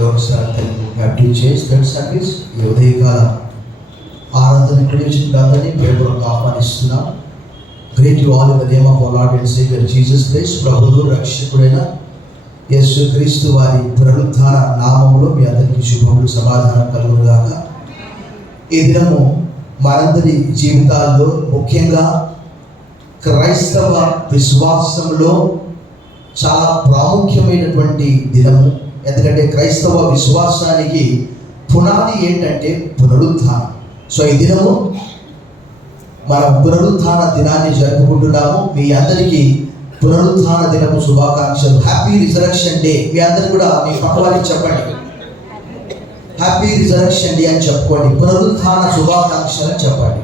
లోక్సార్ Telugu happy చేసి third service ఈ ఉదయకాల ఆరాధన క్రియేషన్గానే పేపర్కి ఆహ్వానిస్తున్నాం. Great you all in the name of our Lord and saviour Jesus Christ. ప్రభువు రక్షకుడైన యేసు క్రీస్తు వారి పునరుత్థాన నామములో మీ అందరికీ శుభములు సమాధానం కలుగునుగాక. ఈ దినము మనందరి జీవితాల్లో ముఖ్యంగా క్రైస్తవ విశ్వాసంలో చాలా ప్రాముఖ్యమైనటువంటి దినము. ఎందుకంటే క్రైస్తవ విశ్వాసానికి పునాది ఏంటంటే పునరుత్థానం. సో ఈ దినము మనం పునరుత్థాన దినాన్ని జరుపుకుంటున్నాము. మీ అందరికీ పునరుత్థాన దినము శుభాకాంక్షలు. Happy resurrection day. మీ అందరు కూడా మీ పక్కవారికి చెప్పండి, హ్యాపీ రిజరక్షన్ డే అని చెప్పుకోండి. పునరుత్థాన శుభాకాంక్షలు అని చెప్పండి.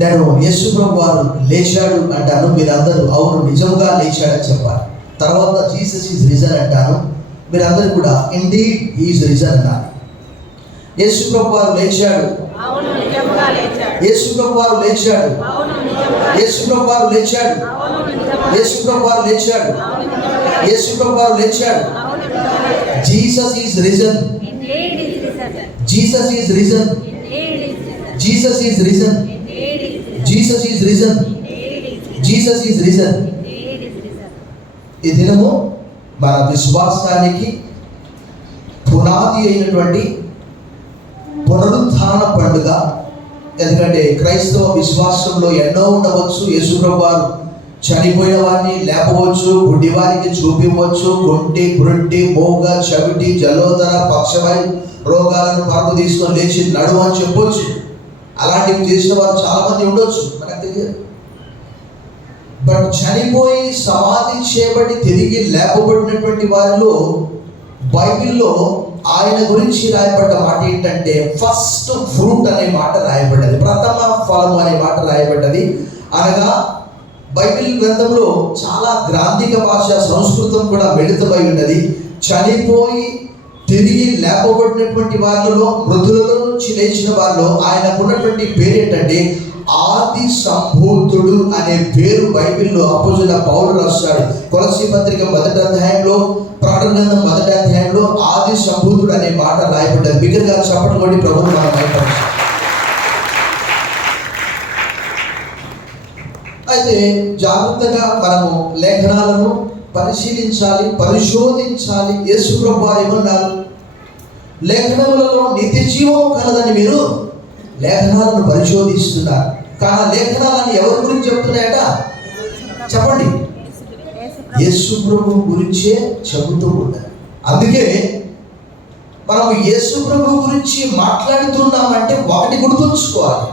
నేను యేసు ప్రభు వారు లేచాడు అంటాను, మీరందరూ అవును నిజంగా లేచాడని చెప్పాలి. తర్వాత జీసస్ ఈజ్ రిజన్ అంటాను, మీరందరూ కూడా ఇండీడ్ హీ ఈజ్ రిజన్ అన్నారు. యేసు ప్రభు వారు లేచాడు, యేసు ప్రభు వారు లేచాడు, యేసు ప్రభు వారు లేచాడు, యేసు ప్రభు వారు లేచాడు, యేసు ప్రభు వారు లేచాడు. Jesus is risen, Jesus is risen, Jesus is risen, Jesus is risen, Jesus is risen. ఈ దినము మన విశ్వాసానికి పునాది అయినటువంటి పునరుత్థాన పండుగ. ఎందుకంటే క్రైస్తవ విశ్వాసంలో ఎన్నో ఉండవచ్చు. యేసుప్రభు వారు చనిపోయిన వారిని లేపవచ్చు, గుడ్డి వారికి చూపించవచ్చు, కొంటి గురుట్టి మోగ చవిటి జలోదర పక్షవాయు రోగాలను పరుపు తీసుకొని లేచి నడుము అని చెప్పవచ్చు. అలాంటివి చేసిన వారు చాలా మంది ఉండొచ్చు, మనకు తెలియదు. బట్ చనిపోయి సమాధి చేయబడి తిరిగి లేపబడినటువంటి వారిలో బైబిల్లో ఆయన గురించి రాయబడ్డ మాట ఏంటంటే ఫస్ట్ ఫ్రూట్ అనే మాట రాయబడ్డది, ప్రథమ ఫలము అనే మాట రాయబడ్డది. అనగా బైబిల్ గ్రంథంలో చాలా గ్రాంధిక భాష, సంస్కృతం కూడా మిళితమై ఉన్నది. చనిపోయి తిరిగి లేపబడినటువంటి వారిలో, మృతులలో నుంచి లేచిన వారిలో ఆయనకున్నటువంటి పేరు ఏంటంటే ఆది సంభూతుడు అనే పేరు బైబిల్లో అపోస్తలుడైన పౌలు రాస్తాడు. కొలస్సీ పత్రిక 1వ అధ్యాయంలో, ప్రకటన గ్రంథం 1వ అధ్యాయంలో ఆది సంభూతుడు అనే మాట రాయబడ్డది. బిగ్గరగా చెప్పడం కొట్టి ప్రభువుని మనం భయపడాలి. అయితే జాగ్రత్తగా మనము లేఖనాలను పరిశీలించాలి, పరిశోధించాలి. యేసు ప్రభు వారు ఏమన్నారు? లేఖనములలో నిత్య జీవం కలదని మీరు లేఖనాలను పరిశోధిస్తున్నారు. కానీ లేఖనాలను ఎవరి గురించి చెప్తున్నాయట చెప్పండి? యేసు ప్రభు గురించే చెబుతూ ఉంటారు. అందుకే మనం యేసు ప్రభు గురించి మాట్లాడుతున్నామంటే ఒకటి గుర్తుంచుకోవాలి,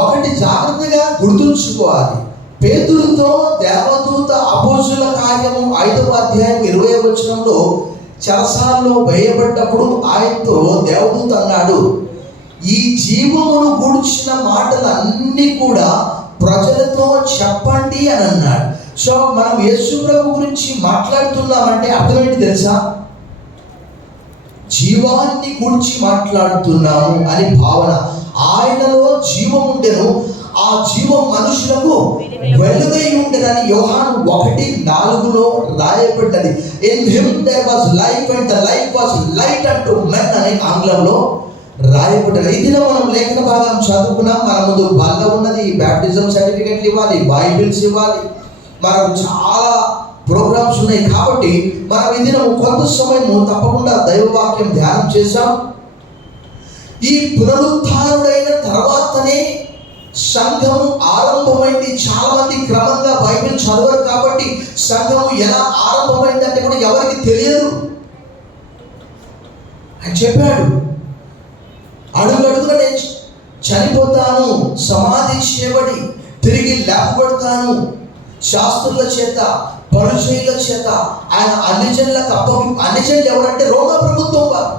ఒకటి జాగ్రత్తగా గుర్తుంచుకోవాలి. పేతురుతో దేవదూత అపోస్తుల కార్యము 5వ అధ్యాయం 20వ వచనంలో చెరసాలలో వేయబడ్డప్పుడు ఆయనతో దేవదూత అన్నాడు, ఈ జీవమును గూర్చిన మాటలన్నీ కూడా ప్రజలతో చెప్పండి అని అన్నాడు. సో మనం యేసు ప్రభు గురించి మాట్లాడుతున్నామంటే అర్థం ఏంటి తెలుసా? జీవాన్ని గురించి మాట్లాడుతున్నాము అని భావన. ఆయనలో జీవం ఉండెను, ఆ జీవం మనుషులకు వెలుగై ఉండెనని యోహాను 1:4లో రాయబడ్డది. In him there was life and the life was light unto men అని ఆంగ్లంలో రాయబడ్డది. ఇది మనం లేఖన భాగం చదువుకున్నాం. మన ముందు బల్ల ఉన్నది, బ్యాప్టిజం సర్టిఫికెట్లు ఇవ్వాలి, బైబిల్స్ ఇవ్వాలి, మనకు చాలా ప్రోగ్రామ్స్ ఉన్నాయి. కాబట్టి మనం ఇది కొంత సమయం తప్పకుండా దైవవాక్యం ధ్యానం చేశాం. ఈ పునరుత్థానుడైన తర్వాతనే సంఘము ఆరంభమైంది. చాలా మంది క్రమంగా బైబిల్ చదవరు కాబట్టి సంఘము ఎలా ఆరంభమైంది అంటే కూడా ఎవరికి తెలియదు. అని చెప్పాడు, అడుగడుగున నేను చనిపోతాను, సమాధి చేయబడి తిరిగి లేపబడతాను, శాస్త్రుల చేత పరిచయుల చేత ఆయన అన్ని జనులకు అన్ని జనులు ఎవరంటే రోమా ప్రభుత్వం వారు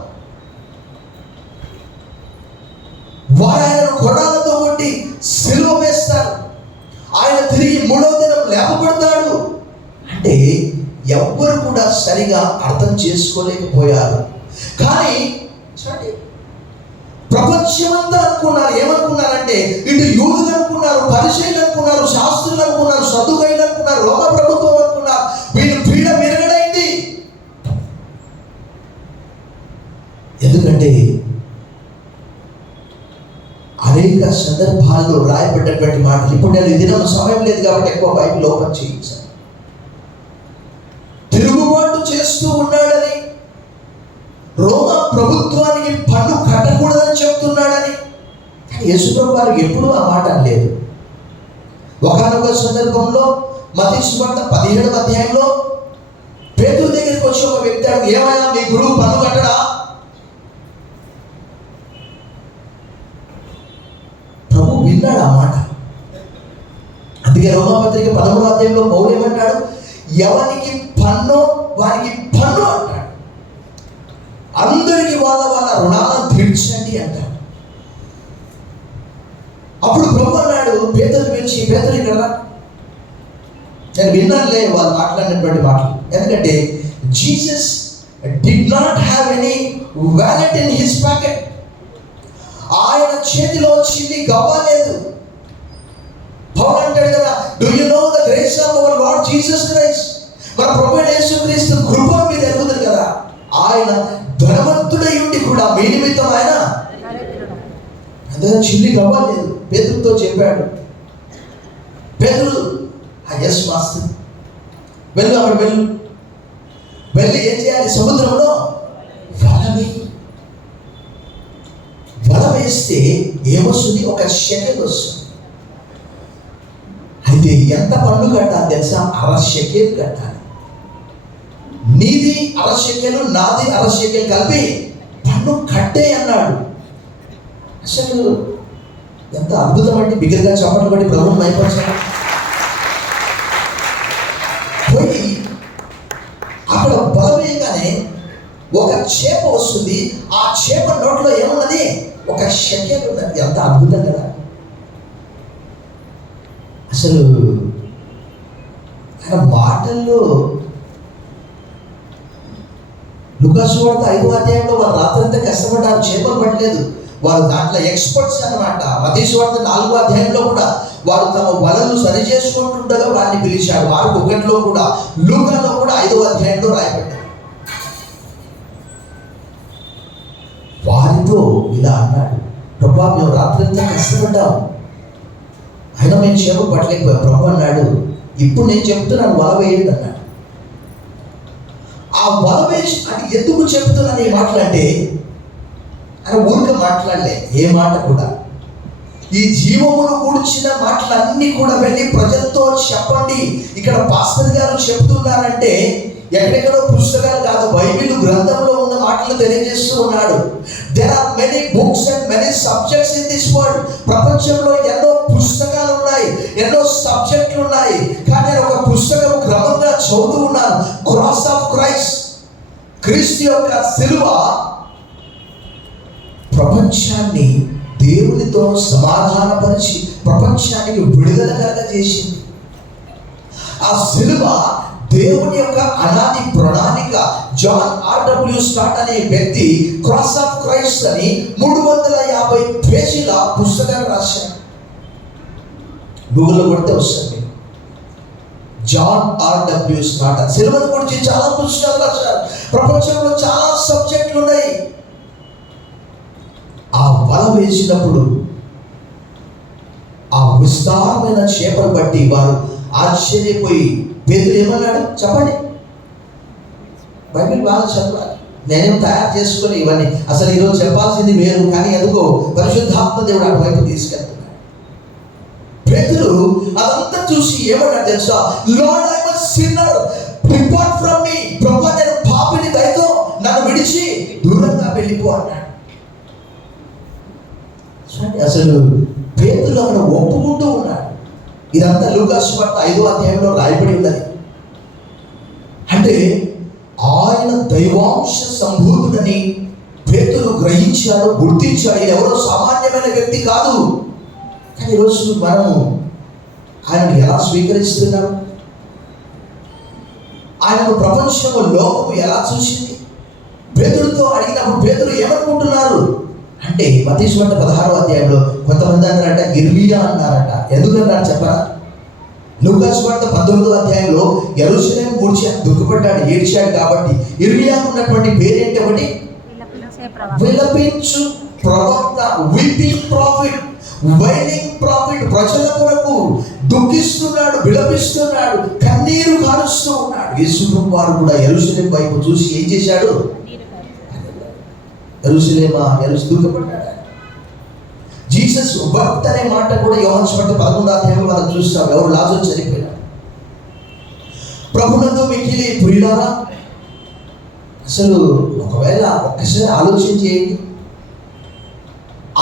ఆయనను కొడాలతో కొట్టి సిలువ వేస్తారు. ఆయన తిరిగి 3వ దినం లేపబడతాడు అంటే ఎవ్వరు కూడా సరిగా అర్థం చేసుకోలేకపోయారు. కానీ ప్రపంచమంతా అనుకున్నారు. ఏమనుకున్నారంటే ఇటు యూదులు అనుకున్నారు, పరిచయులు అనుకున్నారు, శాస్త్రులు అనుకున్నారు, సదుకైలు అనుకున్నారు, రోమ ప్రభుత్వం అనుకున్నారు. వీళ్ళు పీడ విరగడైంది. అనేక సందర్భాల్లో రాయబడ్డటువంటి మాటలు. ఇప్పుడు నేను దినం సమయం లేదు కాబట్టి ఎక్కువ బైబిల్ ఓపెన్ చేయించాను. తిరుగుబాటు చేస్తూ ఉన్నాడని, రోమా ప్రభుత్వానికి పన్ను కట్టకూడదని చెప్తున్నాడని. కానీ యేసుప్రభు వారు ఎప్పుడూ ఆ మాట అనలేదు. ఒకానొక సందర్భంలో మత్తయి సువార్త 17వ అధ్యాయంలో పేతురు దగ్గరికి వచ్చి ఒక వ్యక్తి అడుగు, ఏమయ్యా మీ గురువు పన్ను కట్టడా? ప్రభు విన్నాడు ఆ మాట. అందుకే రోమాపత్రిక 13వ అధ్యాయంలో పౌలు ఏమంటాడు? ఎవరికి పన్ను వారికి పన్ను అంటాడు. అందరికి వాళ్ళ వాళ్ళ రుణాలను తీర్చండి అంటాడు. అప్పుడు ప్రభు అన్నాడు పేతురు పిలిచి, పేతురు ఇక్కడ రా. నేను విన్నానులే వాళ్ళు మాట్లాడినటువంటి మాటలు. ఎందుకంటే Jesus did not have any wallet in his pocket. ఆయన చేతిలో చిల్లి గవ్వలేదు. పౌలు అంటాడు కదా, do you know the grace of our Lord Jesus Christ. మన ప్రభువైన యేసుక్రీస్తు కృప మీరు ఎరుగుతారు కదా. ఆయన ధనవంతుడై ఉండి కూడా మీ నిమిత్తం ఆయన అదే చిల్లి గవ్వలేదు. పేతురుతో చెప్పాడు. పేతురు, ఎస్ మాస్టర్, వెళ్ళు, అక్కడ వెళ్ళి ఏం చేయాలి? సముద్రంలో వల వేస్తే ఏమొస్తుంది? ఒక షెకెల్ వస్తుంది. అయితే ఎంత పన్ను కట్టాలి తెలుసా? 1/2 షెకెల్ కట్టాలి. నీది 1/2 షెకెల్, నాది 1/2 షెకెల్ కలిపి పన్ను కట్టే అన్నాడు. అసలు ఎంత అద్భుతం అండి. బిగ్గరగా చప్పట్లు కొట్టి ప్రభువుని మైపరచాలి. పోయి అక్కడ బలమేగానే ఒక చేప వస్తుంది. ఆ చేప నోట్లో ఏమున్నది? ఒక షెకెల్ ఉన్నది. ఎంత అద్భుతం కదా. అసలు ఆయన మాటల్లో లూకా సువార్త 5వ అధ్యాయంలో వాళ్ళు రాత్రంతా కష్టపడ్డారు, చేపలు పడలేదు. వారు దాంట్లో ఎక్స్పర్ట్స్ అన్నమాట. మత్తయి సువార్త 4వ అధ్యాయంలో కూడా వారు తమ వలలు సరి చేసుకుంటుండగా వారిని పిలిచాడు. వారు 1లో కూడా, లూకాలో కూడా 5వ అధ్యాయంలో రాయబడ్డారు. వారితో ఇలా అన్నాడు, ప్రభా మేము రాత్రంతా కష్టపడ్డాం, అయినా మేము చేపలు పట్టలేకపోయాం. ప్రభు అన్నాడు, ఇప్పుడు నేను చెప్తున్నాను వల వేయండి అన్నాడు. ఆ వల వేసి అంటే ఎందుకు చెప్తున్నాను ఈ మాటలంటే, ఆయన ఊరిక మాట్లాడలే ఏ మాట కూడా. ఈ జీవమును కూర్చిన మాటలన్నీ కూడా వెళ్ళి ప్రజలతో చెప్పండి. ఇక్కడ పాస్టర్ గారు చెప్తున్నారంటే ఎక్కడెక్కడో పుస్తకాలు కాదు, బైబిల్ గ్రంథంలో ఉన్న మాటలు తెలియజేస్తూ ఉన్నాడు. There are many books and many subjects in this world. ప్రపంచంలో ఎన్నో పుస్తకాలు ఉన్నాయి, ఎన్నో సబ్జెక్టులు ఉన్నాయి. కానీ నేను ఒక పుస్తకం క్రమంగా చదువుతూ ఉన్నాను. క్రాస్ ఆఫ్ క్రైస్ట్, క్రీస్తు యొక్క సిలువ ప్రపంచాన్ని దేవునితో సమాధానపరిచి ప్రపంచానికి విడుదల కలగజేసింది. ఆ సిలువ దేవుని యొక్క అనాది ప్రణాళిక. John R.W. స్టార్ట్ అనే వ్యక్తి క్రాస్ ఆఫ్ క్రైస్ట్ అని 350 పేజీల పుస్తకాన్ని రాశాడు. గూగుల్లో కొడితే వస్తుంది. John R.W. స్టార్ట్ సిలువను గురించి చాలా పుస్తకాలు రాశారు. ప్రపంచంలో చాలా సబ్జెక్టులు ఉన్నాయి. ఆ వల వేసినప్పుడు ఆ విస్తారమైన చేపలు బట్టి వారు ఆశ్చర్యపోయి, పేతురు ఏమన్నాడు చెప్పండి? బైబిల్ బాగా చదవాలి. నేనేం తయారు చేసుకుని ఇవన్నీ అసలు ఈరోజు చెప్పాల్సింది వేరు, కానీ ఎందుకో పరిశుద్ధాత్మ దేవుడు అటువైపు తీసుకెళ్తున్నాడు. పేతురు అదంతా చూసి ఏమన్నాడు తెలుసా? Lord I am a sinner, depart from మీ. ప్రభువా నేను పాపిని, దయతో నన్ను విడిచి దూరంగా వెళ్ళిపో అన్నాడు. అసలు పేతురు అక్కడ ఒప్పుకుంటూ ఉన్నాడు. ఇదంతా లూకా సువార్త 5వ అధ్యాయంలో రాయబడి ఉన్నది. అంటే ఆయన దైవాంశ సంభూతుడని పేతురు గ్రహించాడు, గుర్తించాడు. ఇది ఎవరో సామాన్యమైన వ్యక్తి కాదు. కానీ ఈరోజు మనం ఆయనను ఎలా స్వీకరిస్తున్నాం? ఆయనను ప్రపంచంలో లోకము ఎలా చూసింది? పేతురుతో అడిగినప్పుడు పేతురు ఏమనుకుంటున్నారు అంటే, మత్తయి సువార్త 16వ అధ్యాయంలో కొంతమంది అన్నారట ఇర్మియా అన్నారట. ఎందుకన్నారు చెప్పరా? లూకా సువార్త 19వ అధ్యాయంలో యెరూషలేము గురించి దుఃఖపడ్డాడు, ఏడ్చాడు కాబట్టి ఇర్మియాకు ఉన్నటువంటి పేరేంటి? ఒకటి విలపించు ప్రవక్త, వీపింగ్ ప్రాఫిట్. వైలింగ్ ప్రాఫిట్, ప్రజల కొరకు దుఃఖిస్తున్నాడు, విలపిస్తున్నాడు, కన్నీరు కారుస్తూ ఉన్నాడు. యేసు వారు కూడా యెరూషలేం వైపు చూసి ఏం చేశాడు? యెరూషలేమా దుఃఖపడ్డాడు. జీసస్ వర్త్ అనే మాట కూడా యోహాను సువార్త 11వ అధ్యాయంలో మనం చూస్తాం. ఎవరు? లాజరు చనిపోయినాడు. ప్రభునందు మిక్కిలి ప్రియులారా, అసలు ఒకవేళ ఒక్కసారి ఆలోచన చేయండి,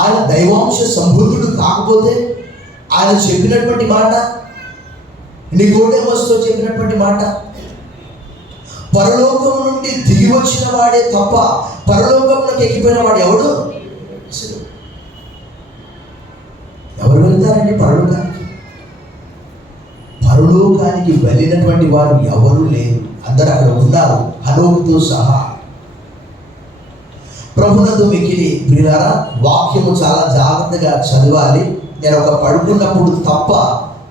ఆయన దైవాంశ సంభూతుడు కాకపోతే ఆయన చెప్పినటువంటి మాట, నికోదేమోస్తో చెప్పినటువంటి మాట, పరలోకం నుండి దిగి వచ్చిన వాడే తప్ప పరలోకంలోకి ఎక్కిపోయిన వాడు ఎవడు? అసలు ఎవరు వెళ్తారండి పరలోకానికి? పరలోకానికి వెళ్ళినటువంటి వారు ఎవరు లేరు. అందరూ అక్కడ ఉన్నారు, హనోకుతో సహా. ప్రభునందు మిక్కిలి ప్రియులారా, వాక్యము చాలా జాగ్రత్తగా చదవాలి. నేను ఒక పడుకున్నప్పుడు తప్ప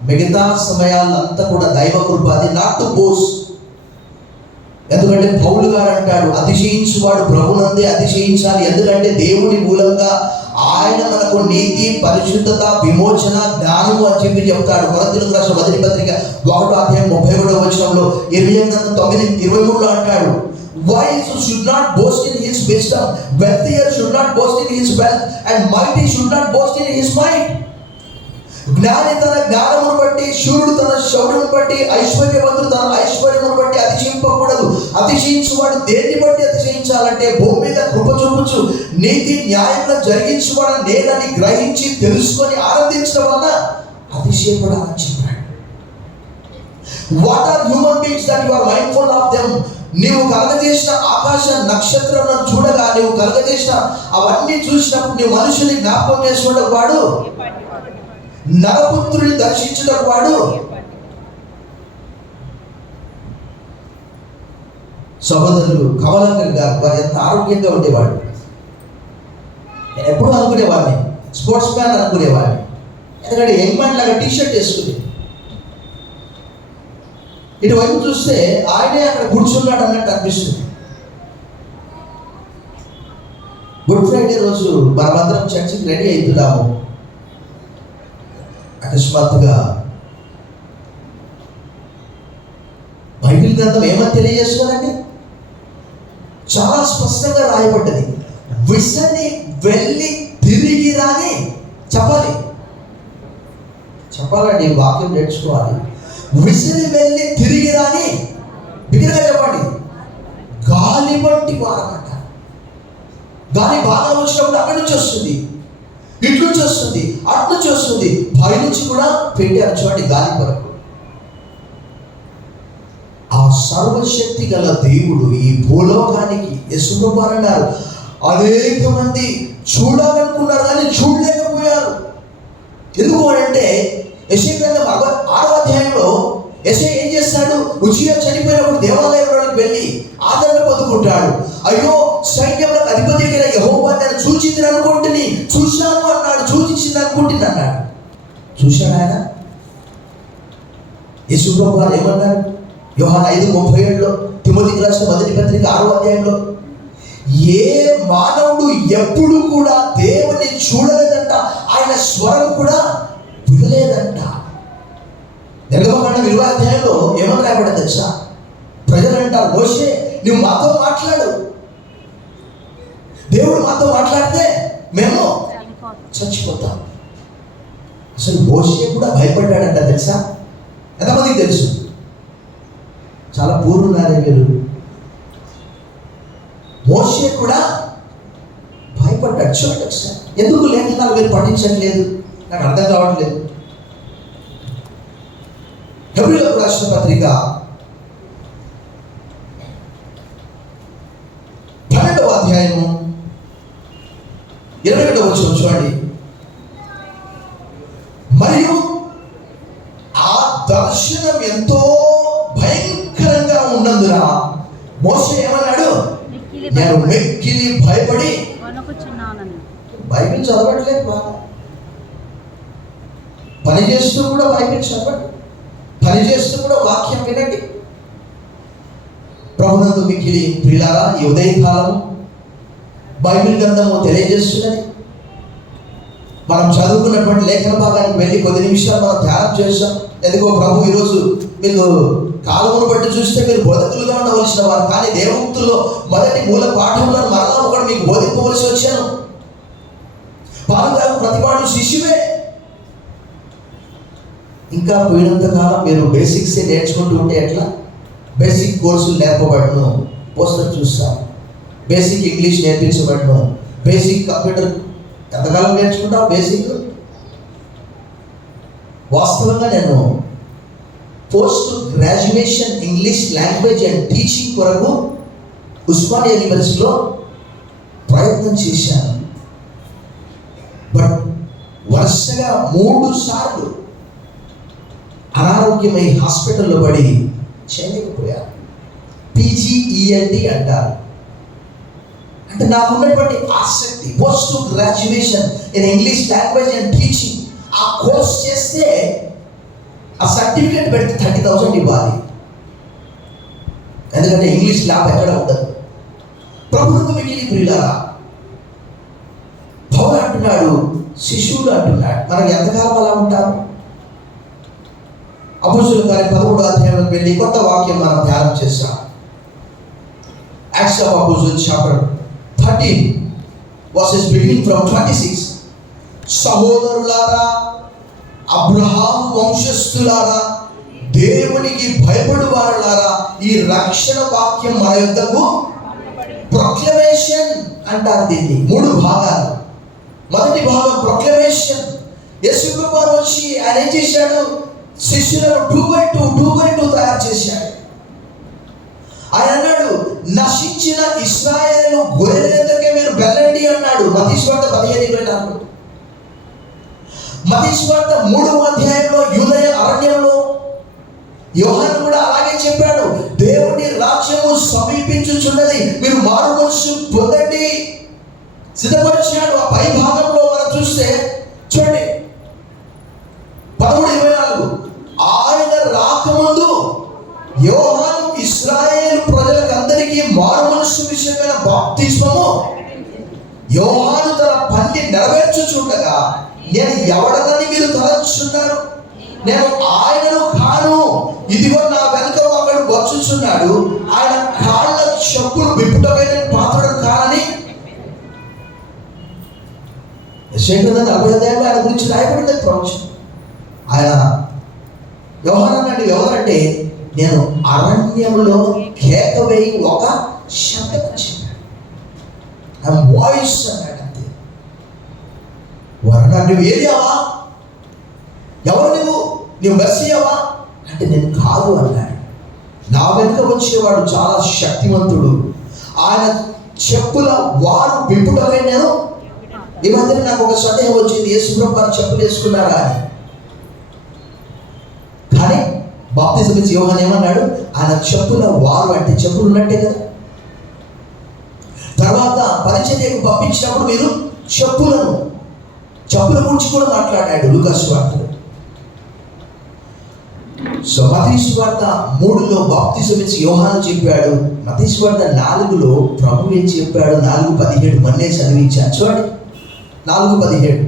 మిగతా సమయాలంతా కూడా దైవ కృప. అది నాట్ టు బోస్ట్. ఎందుకంటే పౌలు గారు అంటాడు, అతిశయించువాడు ప్రభునందే అతిశయించాలి. ఎందుకంటే దేవుని మూలంగా ఆయన మనకు నీతి, పరిశుద్ధత, విమోచన, జ్ఞానము అని చెప్పి చెప్తాడు. కొరింథీయులకు రాసిన మొదటి పత్రిక 1వ అధ్యాయం 37వ వచనంలో, ఇర్మియా గ్రంథం 9:23లో అంటాడు, wise should not boast in his wisdom, wealthier should not boast in his wealth, and mighty should not boast in his might. జ్ఞాని తన జ్ఞానమును బట్టి, శూరుడు తన శౌర్యమును బట్టి, ఐశ్వర్యవంతుడు తన ఐశ్వర్యమును బట్టి అతిశయింపకూడదు. అతిశయించువాడు దేన్ని బట్టి అతిశయించాలంటే, భూమి మీద కృప చూపుచు నీతి న్యాయంగా జరిగించువాడు నేనని గ్రహించి తెలుసుకొని ఆనందించడం వల్ల అతిశయపడాలని చెప్పాడు. What are human beings that you are mindful of them? నీవు కలగజేసిన ఆకాశ నక్షత్రం చూడగా, నీవు కలగజేసిన అవన్నీ చూసినప్పుడు నీవు మనుషుని జ్ఞాపకం చేసుకున్న వాడు, నరపుత్రుని దర్శించిన వాడు. సహోదరులు, కమలాకర్ గారు వారు ఎంత ఆరోగ్యంగా ఉండేవాడు. నేను ఎప్పుడు అనుకునేవాడిని స్పోర్ట్స్ మ్యాన్ అనుకునేవాడిని. ఎందుకంటే యంగ్ మ్యాన్ లాగా టీషర్ట్ వేసుకుని ఇటువైపు చూస్తే ఆయనే అక్కడ కూర్చున్నాడు అన్నట్టు అనిపిస్తుంది. గుడ్ ఫ్రైడే రోజు మనమందరం చర్చికి రెడీ అవుతున్నాము. అకస్మాత్తుగా బైబిల్ గ్రంథం ఏమని తెలియజేస్తుందండి? చాలా స్పష్టంగా రాయబడ్డది, విసని వెళ్ళి తిరిగి రాని చెప్పాలండి. వాక్యం నేర్చుకోవాలి. విసిరి వెళ్ళి తిరిగి రాని, బిగ్గరగా చెప్పండి, గాలి వంటి వారమాట. గాలి బాగా వచ్చినప్పుడు అక్కడి నుంచి వస్తుంది, ఇటు నుంచి వస్తుంది, అటు నుంచి వస్తుంది, పైనుంచి కూడా పెట్టారు చూడండి గాలి వరకు. ఆ సర్వశక్తి గల దేవుడు ఈ భూలోకానికి యేసుప్రభువు అన్నారు, అనేక మంది చూడాలనుకున్నారు కానీ చూడలేకపోయారు. ఎందుకు అంటే యెషయా 6వ అధ్యాయంలో యెషయా ఏం చేస్తాడు? ఉజ్జియా చనిపోయినప్పుడు దేవాలయంలోకి వెళ్ళి ఆదరణ పొందుకుంటాడు. అయ్యో, సైన్యములకు అధిపతి అయిన యెహోవా నేను చూచింది అనుకుంటుని, చూశాను అన్నాడు, చూచింది అనుకుంటుంది అన్నాడు. చూశాడు ఆయన. యేసుప్రభువు వారు ఏమన్నారు? యోహాను 5:37లో, తిమోతికి రాసిన మొదటి పత్రిక 6వ అధ్యాయంలో, ఏ మానవుడు ఎప్పుడు కూడా దేవుని చూడలేదంట, ఆయన స్వరం కూడా వినలేదంట. నిర్గమకాండం 20వ అధ్యాయంలో ఏమని రాయబడింది తెలుసా? ప్రజలు అంటారు, మోషే నువ్వు మాతో మాట్లాడు, దేవుడు మాతో మాట్లాడితే మేము చచ్చిపోతాం. అసలు మోషే కూడా భయపడ్డాడంట తెలుసా? ఎంతమందికి తెలుసు? చాలా పూర్వున్నారే మీరు. మోషే కూడా భయపడ్డాడు. చూడండి ఒకసారి, ఎందుకు లేఖనాలు మీరు పఠించట్లేదు? నాకు అర్థం కావట్లేదు. హెబ్రీయులకు రాసిన పత్రిక 12వ అధ్యాయము 22వ వచనం చూడండి. మరియు ఆ దర్శనం ఎంతో భయంకరంగా ఉన్నందున మోషే ఏమన్నాడు? నేను మిక్కిలి భయపడి. బైబిల్ చదవట్లేదు, బాగా పని చేస్తూ కూడా బైబిల్ చదవండి, పని చేస్తూ కూడా వాక్యం వినండి. ప్రభునందు మిక్కిలి ప్రియులారా, ఈ ఉదయకాలం బైబిల్ గ్రంథము తెలియజేస్తున్నది, మనం చదువుకున్నటువంటి లేఖన భాగానికి వెళ్ళి కొద్ది నిమిషాలు మనం ధ్యానం చేస్తాం. ఎందుకో ప్రభు ఈరోజు మీకు కాలమును బట్టి చూస్తే మీరు బోధకులుగా ఉండవలసిన వారు, కానీ దేవోక్తుల్లో మొదటి మూల పాఠంలో మరలా ఒకటి మీకు బోధింపవలసి వచ్చాను. పాల్గొన ప్రతివాడు శిష్యువే. ఇంకా పోయినంత కాలం మీరు బేసిక్స్ నేర్చుకుంటూ ఉంటే ఎట్లా? బేసిక్ కోర్సులు నేర్పబడను, పోస్టర్ చూస్తాం. బేసిక్ ఇంగ్లీష్ నేర్పించబడను, బేసిక్ కంప్యూటర్ ఎంతకాలం నేర్చుకుంటాం బేసిక్. వాస్తవంగా నేను post graduation English language and teaching కొరకు ఉస్మానియా యూనివర్సిటీలో ప్రయత్నం చేశాను. బట్ వరుసగా 3 సార్లు అనారోగ్యమై హాస్పిటల్లో పడి చేయలేకపోయాను. పీజీఈఎల్టీ అంటారు. అంటే నాకు ఉన్నటువంటి ఆసక్తి post graduation in English language and teaching, ఆ కోర్స్ చేస్తే ఆ సర్టిఫికేట్ పెడితే 30,000 ఇవ్వాలి. ఎందుకంటే ఇంగ్లీష్ ల్యాబ్ ఎక్కడ ఉండదు. ప్రభుత్వం మిగిలి ప్రియులారా, పౌలు అంటున్నాడు, శిశువులు అంటున్నాడు. మనం ఎంతకాలం అలా ఉంటాము? అపోస్తలుల కార్యం 11వ అధ్యాయంలోకి వెళ్ళి కొత్త వాక్యం మనం ధ్యానం చేస్తాం. Acts of apostles chapter 13 verses beginning from 26. సహోదరులారా, అబ్రహాము వంశస్థులారా, దేవునికి భయపడు వారులారా, ఈ రక్షణ వాక్యం మన యొద్దకు ప్రొక్లమేషన్ అంటారు. దీన్ని 3 భాగాలు. మొదటి భాగం ప్రొక్లమేషన్. యేసు ప్రభువు వచ్చి ఆయన ఏం చేశాడు? శిష్యులను 2x2 తయారు చేశాడు. ఆయన అన్నాడు, నశించిన ఇశ్రాయేలు గొర్రెలందరికీ మీరు వెళ్ళండి అన్నాడు. మత్తయి సువార్త 15:24. మత్తయి సువార్త 3వ అధ్యాయంలో యూదయ అరణ్యంలో యోహాను కూడా అలాగే చెప్పాడు, దేవుని రాజ్యము సమీపించుచున్నది, మీరు మారు మనసు పొందండి, సిద్ధపరిచాడు. ఆ పై భాగంలో మనం చూస్తే చూడండి 13:24, ఆయన రాకముందు యోహాను ఇశ్రాయేలు ప్రజలకు అందరికీ మారు మనస్సు విషయమైన బాప్తిస్మము యోహాను తన పని నెరవేర్చుచుండగా, నేను ఎవడనని మీరు తలంచుచున్నారు? నేను ఆయనను కాను, ఇదిగో నా వెనుక ఒకడు వచ్చుచున్నాడు, ఆయన కాళ్ళ చెప్పులు విప్పుటకై నేను పాత్రుడను కానని. యెషయా 40వ అధ్యాయంలో ఆయన గురించి రాయబడింది ప్రవచనం. ఆయన యోహాను అన్నాడు, ఎవరంటే నేను అరణ్యంలో కేక వేయి ఒక శబ్దం వచ్చింది, వాయిస్ అన్నాడు. అంతే. వారు నువ్వు ఏలియావా? ఎవరు నువ్వు మెస్సియావా అంటే నేను కాదు అన్నాడు. నా వెనుక వచ్చేవాడు చాలా శక్తివంతుడు, ఆయన చెప్పుల వారు విప్పుటకై నేను. ఈ మధ్యన నాకు ఒక సందేహం వచ్చింది, యేసు ప్రభువు చెప్పులు వేసుకున్నారా అని. కానీ బాప్తిజం ఇచ్చి యోహాను ఏమన్నాడు? ఆయన చెప్పుల వారు అంటే చెప్పులు ఉన్నట్టే కదా. తర్వాత పరిచర్యకు పంపించినప్పుడు మీరు చెప్పుల గురించి కూడా మాట్లాడాడు లూకా సువార్తలో. సో మత్తయి సువార్త 3లో బాప్తిజం ఇచ్చి యోహాను చెప్పాడు. మత్తయి సువార్త 4లో ప్రభు ఏం చెప్పాడు? 4:17 మొన్నే చదివించాను చూడండి. 4:17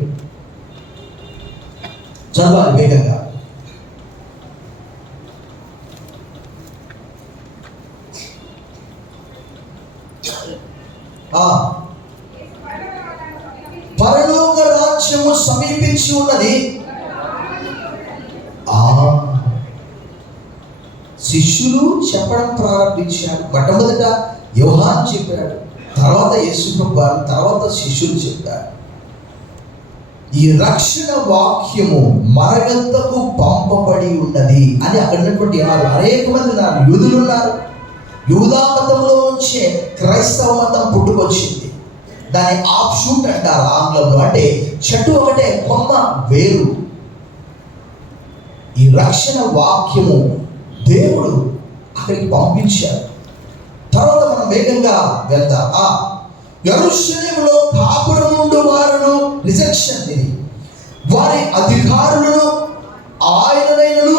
చదవాలి వేగంగా. పరలోక రాజ్యము సమీపించి ఉన్నది. శిష్యులు చెప్పడం ప్రారంభించారు. మొట్టమొదట యోహాను చెప్పాడు, తర్వాత యేసు ప్రభువు, తర్వాత శిష్యులు చెప్పారు. ఈ రక్షణ వాక్యము మన యొద్దకు పంపబడి ఉన్నది అని అక్కడ ఉన్నటువంటి అనేక మంది ఉన్నారు. యూదులు ఉన్నారు. యూదా మతంలో నుంచే క్రైస్తవ మతం పుట్టుకొచ్చింది. దాని ఆఫ్షూట్ అంటారు ఆంగ్లంలో. అంటే చెట్టు ఒకటే, కొమ్మ వేరు. ఈ రక్షణ వాక్యము దేవుడు అక్కడికి పంపించాడు. తర్వాత మనం వేగంగా వెళ్దాం. యెరూషలేములో కాపురముండు వారును, రిజెక్షన్ ఇది, వారి అధికారులను ఆయననైనను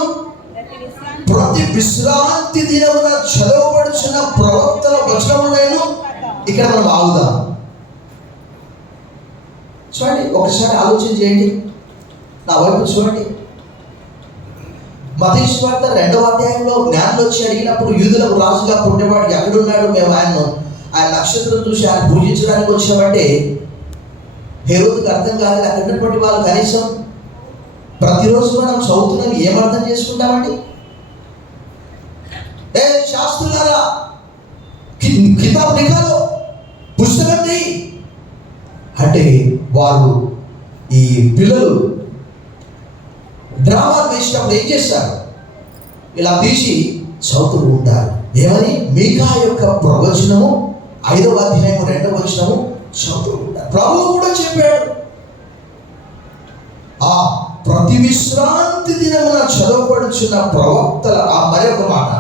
ప్రతి విశ్రాంతి దినమున చదవబడుచున్న ప్రవక్తల వచనములైన. ఇక్కడ మనం ఆగుదాం. చూడండి, ఒకసారి ఆలోచన చేయండి, నా వైపు చూడండి. మత్తయి సువార్త 2వ అధ్యాయంలో జ్ఞానులు వచ్చి అడిగినప్పుడు యూదులకు రాజుగా పుట్టేవాడు ఎక్కడున్నాడు, మేము ఆయన నక్షత్రం చూసి ఆయన పూజించడానికి వచ్చామంటే హేరోదుకు అర్థం కాలేదు. అక్కడ ఉన్నటువంటి వాళ్ళు కనీసం ప్రతిరోజు మనం చదువుతున్నాం ఏమర్థం చేసుకుంటామండి? ఏ శాస్త్రులారా, కితాబ్ నికాలో పుస్తకం తీయి అంటే వారు ఈ పిల్లలు డ్రామాలు వేసినప్పుడు ఏం చేస్తారు? ఇలా తీసి చదువుతూ ఉంటారు. ఏమని? మీకా యొక్క ప్రవచనము 5వ అధ్యాయం 2వ వచనము చదువుతూ ఉంటారు. ప్రభువు కూడా చెప్పాడు, ఆ ప్రతి విశ్రాంతి దినమున చదవబడుచున్న ప్రవక్తల ఆ మరొక మాట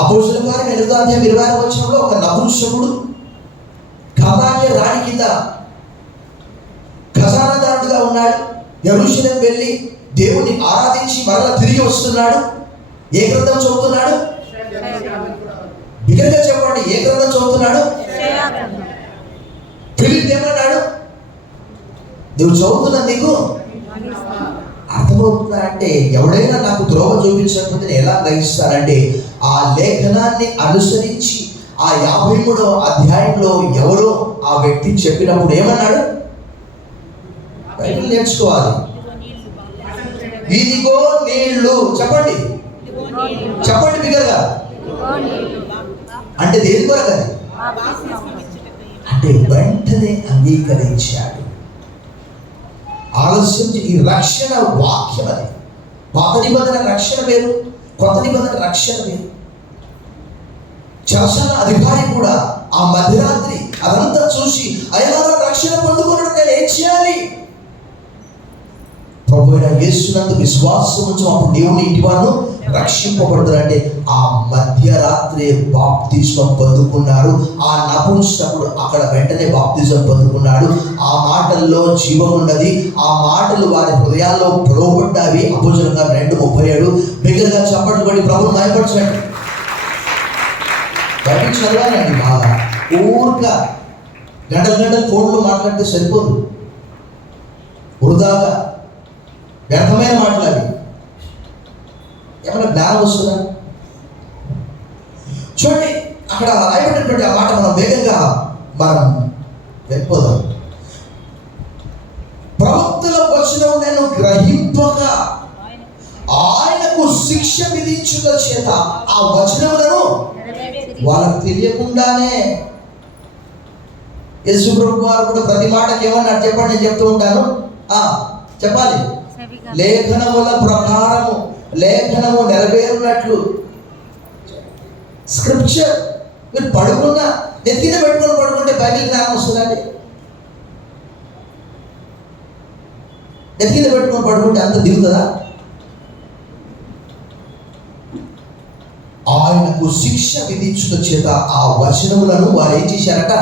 అపోస్తలుల కార్యం 8వ అధ్యాయం 20వ వచనంలో ఒక నపుంసకుడు కదాకే రాణి కింద ఖజానాదారుడుగా ఉన్నాడు. యెరూషలేం వెళ్ళి దేవుణ్ణి ఆరాధించి మరలా తిరిగి వస్తున్నాడు. ఏ గ్రంథం చదువుతున్నాడు? బిగ్గరగా చెప్పండి, ఏ గ్రంథం చదువుతున్నాడు? ఫిలిప్ ఏమన్నాడు? నువ్వు చదువుతున్నా నీకు అర్థమవుతుందా అంటే, ఎవడైనా నాకు ద్రోహం చూపించకపోతే నేను ఎలా గ్రహిస్తానంటే, ఆ లేఖనాన్ని అనుసరించి ఆ 53వ అధ్యాయంలో ఎవరో ఆ వ్యక్తి చెప్పినప్పుడు ఏమన్నాడు? బైబిల్ నేర్చుకోవాలి. ఇదిగో నీళ్లు, చెప్పండి చెప్పండి బిగ్గరగా. అంటే దేని కొరకు? అంటే వెంటనే అంగీకరించాడు. ఆలస్యం. ఈ రక్షణ వాక్యం అది. పాత నిబంధన రక్షణ వేరు, కొత్త నిబంధన రక్షణ వేరు. చెరసాల అధికారి కూడా ఆ మధ్యరాత్రి అదంతా చూసి అయ్యా రక్షణ పొందుకున్నాడు, నేను ఏం చేయాలి? ప్రభు అయిన యేసునందు విశ్వాసం ఉంచు, అప్పుడు దేవుని ఇంటి వారు రక్షింపబడతారంటే ఆ మధ్యరాత్రి బాప్తిజం పొందుకున్నాడు. ఆ నపుంసకుడు అక్కడ వెంటనే బాప్తిజం పొందుకున్నాడు. ఆ మాటల్లో జీవం ఉన్నది. ఆ మాటలు వారి హృదయాల్లో ప్రోబడ్డావి. అపోస్తలుల కార్యం 2:37. బిగ్గరగా చప్పట్లు కొట్టి ప్రభువును మహిమపరచండి. బైబిల్ చదవాలండి బాగా. ఊరిగా గంటలు ఫోన్లో మాట్లాడితే సరిపోదు. వృధాగా వ్యర్థమైన మాటలు అవి. ఏమైనా జ్ఞానం వస్తుందా? చూడండి, అక్కడ రాయబడినటువంటి ఆ మాట మనం వేగంగా మనం వెళ్ళిపోదాం. ప్రవక్తల వచనం నేను గ్రహింపక ఆయనకు శిక్ష విధించుట చేత ఆ వచనములను వాళ్ళకు తెలియకుండానే. యేసు ప్రభు వారు కూడా ప్రతి మాటకి ఏమన్నారు చెప్పండి, నేను చెప్తూ ఉంటాను. చెప్పాలి. లేఖనముల ప్రకారము లేఖనము నెరవేరునట్లు. స్క్రిప్చర్. మీరు పడుకున్నా నెత్తిన పెట్టుకొని పడుకుంటే బైబిల్ జ్ఞానం వస్తుందండి. నెత్తిన పెట్టుకొని పడుకుంటే అంత దిగుతుందా? ఆయనకు శిక్ష విధించుట చేత ఆ వచనములను వారు ఏం చేశారట?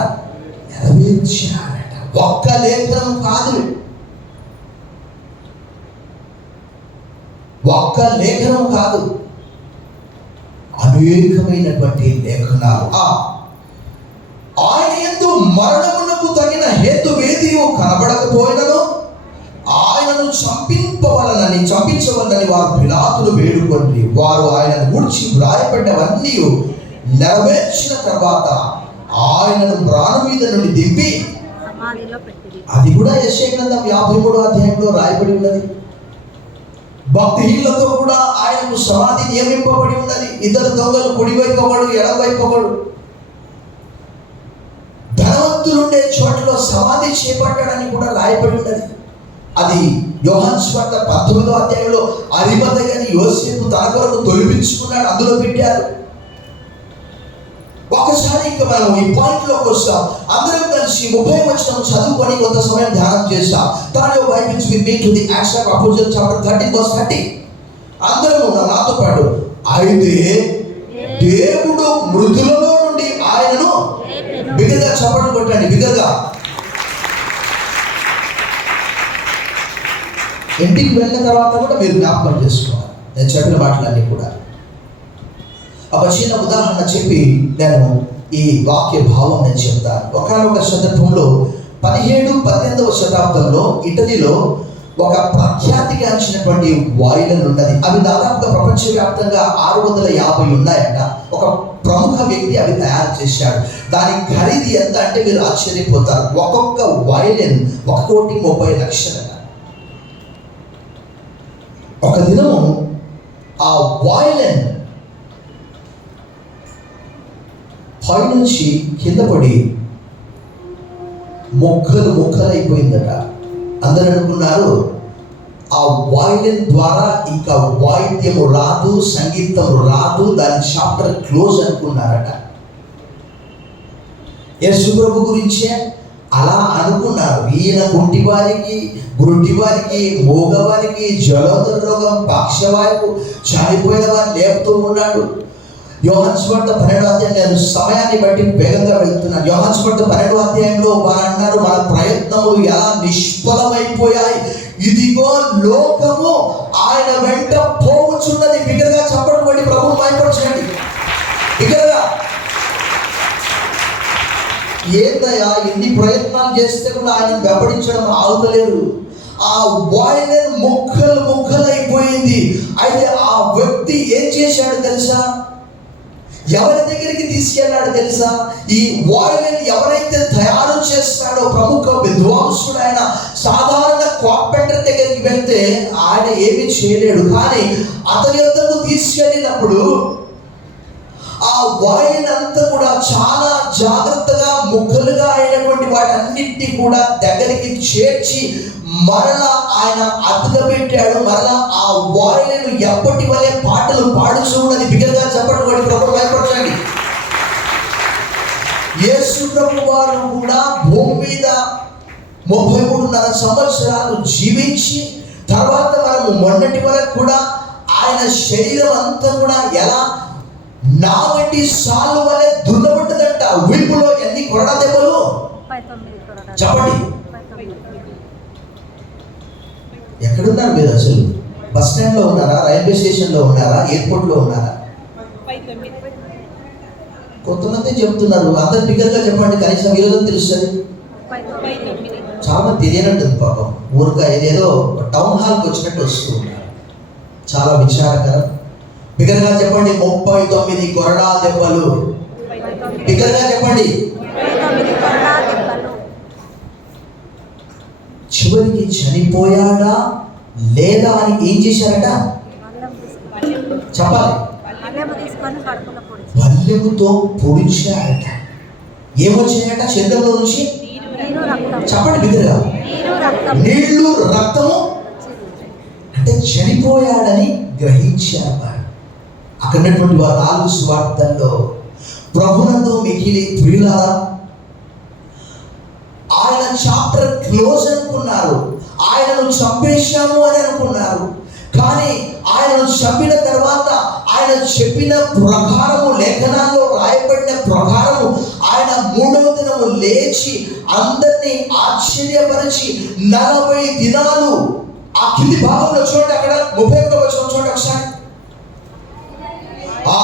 నెరవేర్చారట. ఒక్క లేఖనం కాదు, ఒక్క లేఖనం కాదు, అనేకమైనటువంటి లేఖనాలు. ఆయన యందు మరణమునకు తగిన హేతువేదియు కనబడకపోయినను ఆయనను చంపించవలనని వారు పిలాతును వేడుకొని వారు ఆయనను గూర్చి వ్రాయబడ్డవన్నీ నెరవేర్చిన తర్వాత ఆయనను ప్రాణం మీద నుండి దింపి, అది కూడా యెషయా గ్రంథం 53వ అధ్యాయంలో రాయబడి ఉన్నది. భక్తిహీనులతో కూడా ఆయనకు సమాధి నియమింపబడి ఉన్నది. ఇద్దరు దొంగలు కుడివైపు ఒకడు ఎడమవైపు ఒకడు. ధనవంతులుండే చోట్ల సమాధి చేపట్టాడని కూడా రాయబడి ఉన్నది. అది యోహాను సువార్త 19వ అధ్యాయంలో అరిమతయి అని యోసేపు తన కొరకు తొలిపించుకున్నాడు, అందులో పెట్టారు. ఒకసారి ఇంకా మనం ఈ పాయింట్లోకి వస్తాం. అందరం కలిసి 30వ వచనం చదువుకొని కొంత సమయం ధ్యానం చేస్తాం. తాను Bible with me to the acts of apostles chapter 13:30. అందరూ నాతో పాటు, అయితే దేవుడు మృతులలో నుండి ఆయనను, బిగ్గరగా చప్పట్లు కొట్టండి, బిగ్గరగా. ఇంటికి వెళ్ళిన తర్వాత కూడా మీరు జ్ఞాపకం చేసుకోవాలి నేను చెప్పిన మాటలన్నీ కూడా. ఒక చిన్న ఉదాహరణ చెప్పి నేను ఈ వాక్య భావం నేను చెప్తాను. ఒకనొక సందర్భంలో 17-18వ శతాబ్దంలో ఇటలీలో ఒక ప్రఖ్యాతిగాంచినటువంటి వాయిలన్ ఉన్నది. అవి దాదాపుగా ప్రపంచవ్యాప్తంగా 650 ఉన్నాయట. ఒక ప్రముఖ వ్యక్తి అవి తయారు చేశాడు. దాని ఖరీదు ఎంత అంటే మీరు ఆశ్చర్యపోతారు. ఒక్కొక్క వాయిలన్ 1,30,00,000. ఒక దినము ఆ వాయిలన్ పైనుంచి కింద పడి ముక్కలైపోయిందట. అందరూ అనుకున్నారు ఆ వాయిలన్ ద్వారా ఇంకా వాయిద్యము రాదు, సంగీతం రాదు, దాని చాప్టర్ క్లోజ్ అనుకున్నారట. యేసు ప్రభు గురించే అలా అనుకున్నారు. ఈయన గుడ్డివారికి, మూగవారికి, జలోదర రోగం, పక్షవాయువు, చనిపోయిన వారిని లేపుతూ ఉన్నాడు. యోహాను సువార్త 12వ అధ్యాయం, నేను సమయాన్ని బట్టి వేగంగా వెళ్తున్నాను. యోహాను సువార్త 12వ అధ్యాయంలో వారు అన్నారు, మన ప్రయత్నములు ఎలా నిష్ఫలమైపోయాయి, ఇదిగో లోకము ఆయన వెంట పోవచ్చున్నది. బిగ్గరగా చెప్పడం బట్టి ప్రభువు భయపరచండి. బిగ్గరగా ఏందయ్యా ఎన్ని ప్రయత్నాలు చేస్తే కూడా ఆయన వెంబడించడం ఆగుతలేరు. ఆ వాయిలన్ ముక్కలైపోయింది. అయితే ఆ వ్యక్తి ఏం చేశాడు తెలుసా? ఎవరి దగ్గరికి తీసుకెళ్ళాడు తెలుసా? ఈ వాయిలన్ ఎవరైతే తయారు చేస్తాడో ప్రముఖ విద్వాంసుడు, ఆయన సాధారణ కార్పెంటర్ దగ్గరికి వెళ్తే ఆయన ఏమీ చేయలేడు. కానీ అతని వద్దకు తీసుకెళ్ళినప్పుడు ఆ వాయిలన్ అంతా కూడా చాలా జాగ్రత్తగా ముక్కలుగా అయినటువంటి వాటన్నిటినీ కూడా దగ్గరికి చేర్చి మరలా ఆయన అతకబెట్టాడు. మరలా ఆ వాయిలన్ ఎప్పటి వలె పాటలు పాడుచూ ఉన్నది. బిగ్గరగా చెప్పడం వాడి ప్రభు భయపడకండి. యేసు ప్రభు వారు కూడా భూమి మీద 33.5 సంవత్సరాలు జీవించి తర్వాత మనము మొన్నటి వరకు కూడా ఆయన శరీరం అంతా కూడా ఎలా నాగటి సాలు వలె దున్నబడ్డదంట. వీపులో ఎన్ని కొరడా దెబ్బలు చెప్పండి. ఎక్కడున్నారు మీరు? అసలు బస్ స్టాండ్లో ఉన్నారా? రైల్వే స్టేషన్లో ఉన్నారా? ఎయిర్పోర్ట్లో ఉన్నారా? కొంతమంది చెప్తున్నారు. అందరు బిగ్గరగా చెప్పండి, కనీసం ఈరోజు తెలుస్తుంది. చాలా తెలియనట్టుంది పాపం. ఊరుగా ఏదేదో టౌన్ హాల్కి వచ్చినట్టు వస్తూ ఉన్నారు. చాలా విచారకరం. బిగ్గరగా చెప్పండి, 39 కొరడా దెబ్బలు. బిగ్గరగా చెప్పండి. చివరికి చనిపోయాడా లేదా అని ఏం చేశారట చెప్పాలి. బల్లెముతో పొడిచారట. ఏమొచ్చాయట శరీరంలో నుంచి? చెప్పండి బిగ్గరగా. నీళ్లు, రక్తము. అంటే చనిపోయాడని గ్రహించారు వారు. అక్కడ ఉన్నటువంటి 4 సువార్తల్లో ప్రభునందు మిగిలి ప్రియులారా, ఆయన చాప్టర్ క్లోజ్ అనుకున్నారు. ఆయనను చంపేశాము అని అనుకున్నారు. కానీ ఆయనను చంపిన తర్వాత ఆయన చెప్పిన ప్రకారము, లేఖనాల్లో రాయబడిన ప్రకారము ఆయన 3వ దినము లేచి అందరినీ ఆశ్చర్యపరిచి 40 దినాలు ఆ కింది భాగంలో చూడండి, అక్కడ 31వ వచనం చూడండి ఒకసారి. ఆ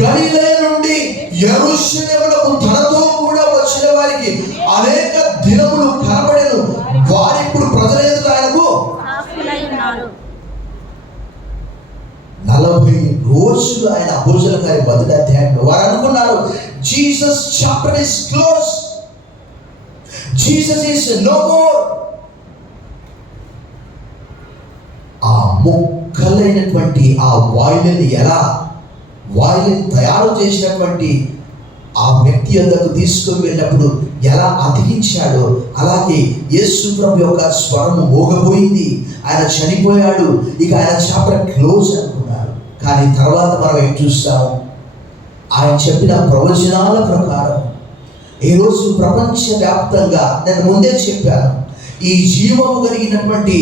గలిలయ నుండి యెరూషలేమునకు తనతో కూడా వచ్చిన వారికి అనేక దినములు కనబడెను. వారిప్పుడు ప్రజల ఎదుట ఆయనకు 40 రోజులు ఆయన అపోస్తలుల మొదటి అధ్యాయంలో వారు అనుకున్నారు, Jesus chapter is close, Jesus is no more. ఆ ముక్కలైనటువంటి ఆ వాయిలన్ ఎలా వాయిలన్ తయారు చేసినటువంటి ఆ వ్యక్తి యొద్దకు తీసుకొని వెళ్ళినప్పుడు ఎలా అతికించాడో అలాగే యేసు ప్రభు యొక్క స్వరము మోగపోయింది. ఆయన చనిపోయాడు, ఇక ఆయన చాప్టర్ క్లోజ్ అనుకున్నారు. కానీ తర్వాత మనం ఏం చూస్తాము? ఆయన చెప్పిన ప్రవచనాల ప్రకారం ఈరోజు ప్రపంచవ్యాప్తంగా నేను ముందే చెప్పాను, ఈ జీవము కలిగినటువంటి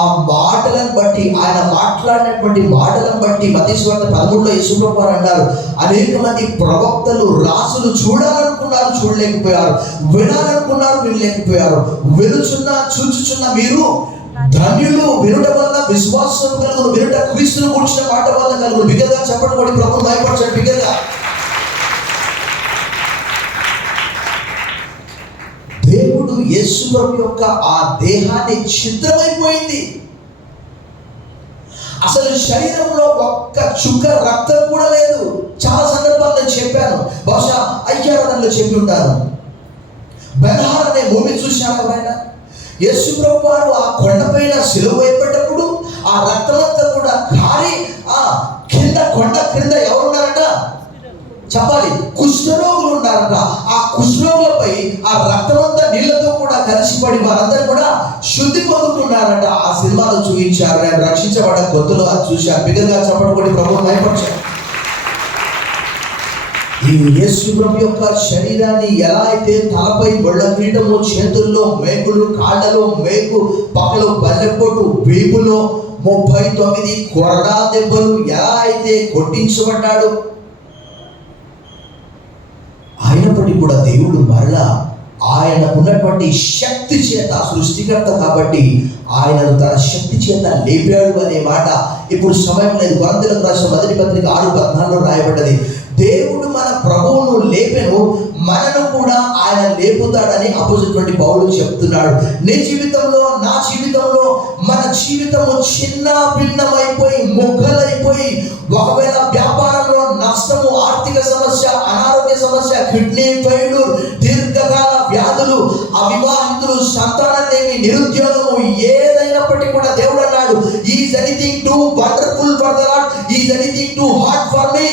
ఆ మాటలను బట్టి, ఆయన మాట్లాడినటువంటి మాటలను బట్టి మత్తయి సువార్త 13లో యేసుప్రభు వారు అన్నారు, అనేక మంది ప్రవక్తలు, రాసులు చూడాలనుకున్నారు, చూడలేకపోయారు, వినాలనుకున్నారు, వినలేకపోయారు. చూచుచున్న మీరు ధన్యులు, వినుట వల్ల విశ్వాసం కలుగును, వినుట క్రీస్తును కూర్చున్న మాట వల్ల కలుగును. బిగ్గరగా చెప్పడం కూడా ప్రభు భయపరచండి. బిగ్గరగా ప్రభు యొక్క ఆ దేహాన్ని ఛిద్రమైపోయింది. అసలు శరీరంలో ఒక్క చుక్క రక్తం కూడా లేదు. చాలా సందర్భాలు నేను చెప్పాను, బహుశా ఐక్యారాధనలో చెప్పి ఉంటాను. బెల్హార్ అనే భూమి చూశాను ఎవరైనా? యేసు ప్రభు వారు ఆ కొండపైన సిలువ వేయబడ్డప్పుడు ఆ రక్తమంతా కూడా కారి ఆ కింద కొండ క్రింద ఎవరున్నారట చెప్పాలి, కుష్ఠరోగులు ఉన్నారట. ఆ కుష్ఠరోగులపై ఆ రక్తమంతా నీళ్లతో కూడా కలిసిపడి వారందరూ కూడా శుద్ధి పొందుకున్నారట. ఆ సినిమాలో చూపించారు. నేను రక్షించబడ్డ కొత్తలో అది చూశాను. బిగ్గరగా చెప్పడం కూడా ప్రభువు భయపరిచారు. ఈ యేసు ప్రభు యొక్క శరీరాన్ని ఎలా అయితే తలపై బొళ్ళ కిరీటము, చేతుల్లో మేకులు, కాళ్ళలో మేకు, పక్కలో బల్లెపోటు, వీపులో 39 కొరడా దెబ్బలు ఎలా అయితే కొట్టించబడ్డాడు, అయినప్పటికీ కూడా దేవుడు మరలా ఆయనకున్నటువంటి శక్తి చేత, సృష్టికర్త కాబట్టి ఆయనను తన శక్తి చేత లేపాడు అనే మాట ఇప్పుడు సమయం లేదు. కొరింథీయులకు రాసిన మొదటి పత్రిక 6:14 రాయబడ్డది. దేవుడు మన ప్రభువును లేపెను, మనను కూడా ఆయన లేపుతాడని అపోజిట్ పౌలు చెప్తున్నాడు. నీ జీవితంలో, నా జీవితంలో, మన జీవితము చిన్న భిన్నమైపోయి మొగ్గలైపోయి, ఒకవేళ వ్యాపారంలో నష్టము, ఆర్థిక సమస్య, అనారోగ్య సమస్య, కిడ్నీ ఫెయిల్యూర్, దీర్ఘకాల వ్యాధులు, అవివాహితులు, సంతానలేమి, నిరుద్యోగము, ఏదైనప్పటికీ కూడా దేవుడు అన్నాడు, is anything too wonderful for the lord, is anything too hard for me.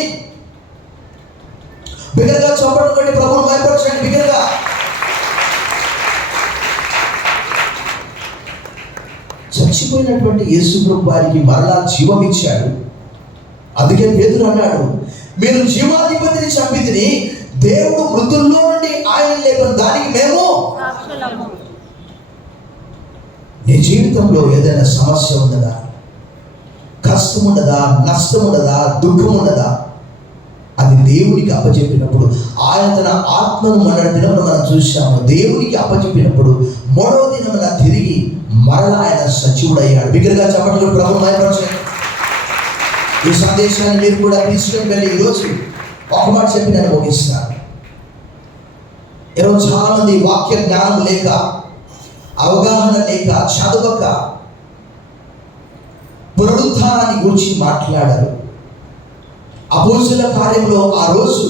బిగ్గరగా చెప్పండి, కొట్టి ప్రభువును భయపరచండి. బిగ్గరగా చచ్చిపోయినటువంటి యేసు ప్రభు వారికి మరలా జీవం ఇచ్చాడు. అందుకే పేతురు అన్నాడు, మీరు జీవాధిపతిని చంపితిని, దేవుడు మృతుల్లో నుండి ఆయన లేపని దానికి మేము. నీ జీవితంలో ఏదైనా సమస్య ఉన్నదా? కష్టం ఉన్నదా? నష్టం ఉన్నదా? దుఃఖం ఉన్నదా? అది దేవునికి అప్పచెప్పినప్పుడు, ఆయన తన ఆత్మను మొన్నటి దినమున మనం చూశాము. దేవునికి అప్పచెప్పినప్పుడు మూడవ దినమున తిరిగి మరలా ఆయన సజీవుడయ్యాడు. బిగ్గరగా చెప్పండి, ప్రభువును భయపరచండి. ఈ సందేశాన్ని మీరు కూడా తీసుకొని వెళ్ళి ఈరోజు ఒక మాట చెప్పి నేను ముగిస్తాను. ఈరోజు చాలా మంది వాక్య జ్ఞానం లేక, అవగాహన లేక, చదవక పునరుత్థానాన్ని గురించి మాట్లాడారు. అపోస్తలుల కార్యంలో ఆ రోజు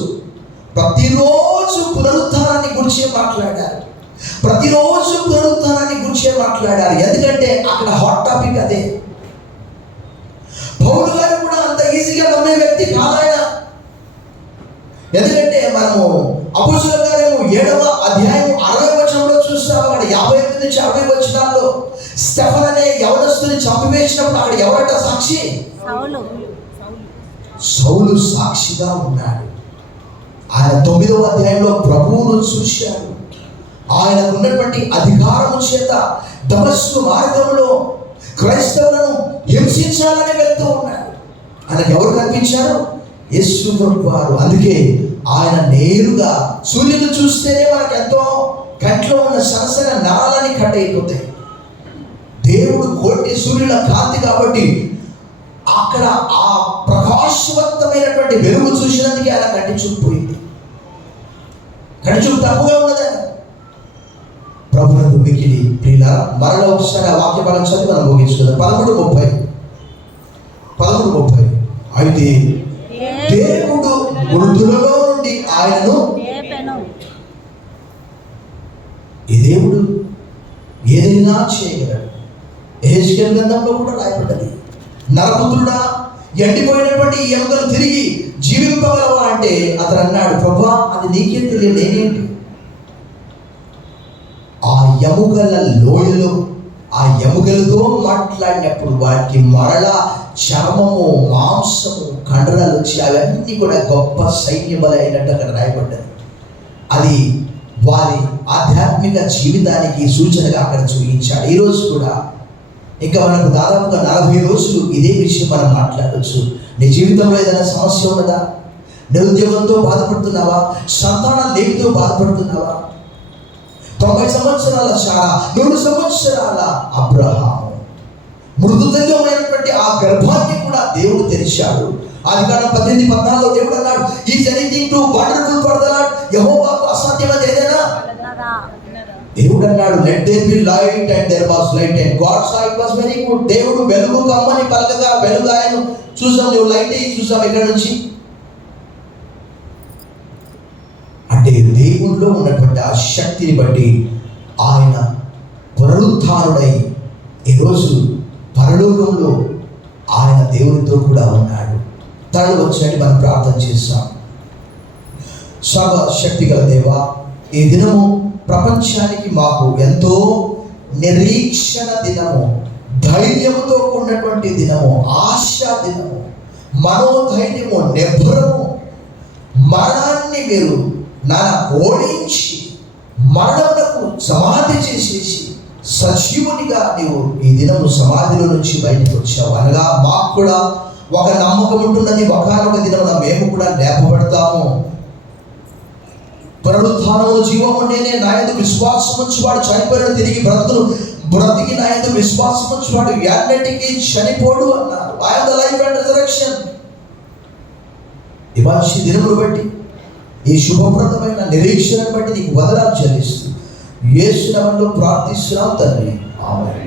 ప్రతిరోజు పునరుత్థానాన్ని గురించే మాట్లాడారు. ప్రతిరోజు పునరుత్థానాన్ని గురించే మాట్లాడారు. ఎందుకంటే అక్కడ హాట్ టాపిక్ అదే. పౌలు గారు కూడా అంత ఈజీగా నమ్మే వ్యక్తి కాదాయన. ఎందుకంటే మనము అపోస్తలుల కార్యము 7వ అధ్యాయం 60వ వచనంలో చూస్తాము. అక్కడ 51 నుంచి 60 వచనాల్లో స్టెఫన్ అనే యవనస్తుని చంపివేసినప్పుడు అక్కడ ఎవరట సాక్షి? సౌలు సాక్షిగా ఉన్నాడు. ఆయన 9వ అధ్యాయంలో ప్రభువును చూశాడు. ఆయనకు ఉన్నటువంటి అధికారము చేత దమస్కు మార్గంలో క్రైస్తవులను హింసించాలని వెళ్తూ ఉన్నాడు. ఆయనకు ఎవరు కనిపించారు? యేసు ప్రభు వారు. అందుకే ఆయన నేరుగా సూర్యుని చూస్తేనే మనకు ఎంతో కంట్లో ఉన్న సరసన నాలని కట్ అయిపోతాయి. దేవుడు కోటి సూర్యుల కాంతి కాబట్టి అక్కడ ఆ ప్రకాశవంతమైనటువంటి వెలుగు చూసినందుకే ఆయన కంటి చూపు పోయింది. కంటి చూపు తప్పుగా ఉన్నదా? ప్రభువుకు మిక్కిలి ప్రియులారా, మరలా ఒకసారి ఆ వాక్య భాగం చదివి మనం ముగించుకుందాం. 11:30 అయితే దేవుడు మృతులలో నుండి ఆయనను. ఈ దేవుడు ఏదైనా చేయగలడు. యెహెజ్కేలు గ్రంథంలో కూడా రాయబడ్డది, నరపుత్రుడా, ఎండిపోయినటువంటి ఈ ఎముకలు తిరిగి జీవింపగలవా అంటే అతను అన్నాడు, ప్రభువా అది నీకే తెలియదు, నేనేంటి? ఆ ఎముకల లోయలో ఆ ఎముకలతో మాట్లాడినప్పుడు వాటికి మరలా చర్మము, మాంసము, కండరాలు వచ్చి అవన్నీ కూడా గొప్ప సైన్యములైనట్టు అక్కడ రాయబడ్డది. అది వారి ఆధ్యాత్మిక జీవితానికి సూచనగా అక్కడ చూపించాడు. ఈరోజు కూడా ఇంకా మనకు దాదాపుగా 40 రోజులు ఇదే విషయం మనం మాట్లాడవచ్చు. నీ జీవితంలో ఏదైనా సమస్య ఉన్నదా? నిరుద్యోగంతో బాధపడుతున్నావా? సంతానం లేమితో బాధపడుతున్నావా? 90 సంవత్సరాల శారా, 100 సంవత్సరాల అబ్రహాము, మృదుదైనటువంటి ఆ గర్భాన్ని కూడా దేవుడు తెరిచాడు. ఆదికాండం 18:14 దేవుడు అన్నాడు, is anything too wonderful for the Lord, యెహోవాకు అసాధ్యమైనది ఏదైనా? దేవుడు అన్నాడు, let there be light, and there was light, and God saw it was very good. దేవుడు వెలుగు కమ్మని పలకగా వెలుగు ఆయన. చూసాం, నువ్వు లైట్ అయ్యి చూసాం ఇక్కడ నుంచి. అంటే దేవుడిలో ఉన్నటువంటి ఆ శక్తిని బట్టి ఆయన పునరుత్థానుడై ఈరోజు పరలోకంలో ఆయన దేవునితో కూడా ఉన్నాడు. తనలో వచ్చినట్టు మనం ప్రార్థన చేస్తాం. సర్వశక్తి గల దేవా, ఈ దినము ప్రపంచానికి మాకు ఎంతో నిరీక్షణ దినము, ధైర్యముతో కూడినటువంటి దినము, ఆశా దినము, మనోధైర్యము, నిబ్బరము. మరణాన్ని మీరు ఓడించి మరణములకు సమాధి చేసేసి సజీవునిగా నీవు ఈ దినము సమాధిలో నుంచి బయటకు వచ్చావు. అనగా మాకు కూడా ఒక నమ్మకం ఉంటున్నది, ఒకనొక దినమున మేము కూడా లేపబడతాము. పునరుత్థానము జీవము నేనే, నా యందు విశ్వాసం ఉంచువాడు చనిపోయిన తిరిగి బ్రతుకును, బ్రతికి నా యందు విశ్వాసం ఉంచువాడు ఎన్నటికీ చనిపోడు అన్నారు. I am the life and resurrection. ఇవాళ దినములు బట్టి, ఈ శుభప్రదమైన నిరీక్షణను బట్టి నీకు వందనాలు చెల్లిస్తూ యేసు నామములో ప్రార్థిస్తున్నాం తండ్రి, ఆమేన్.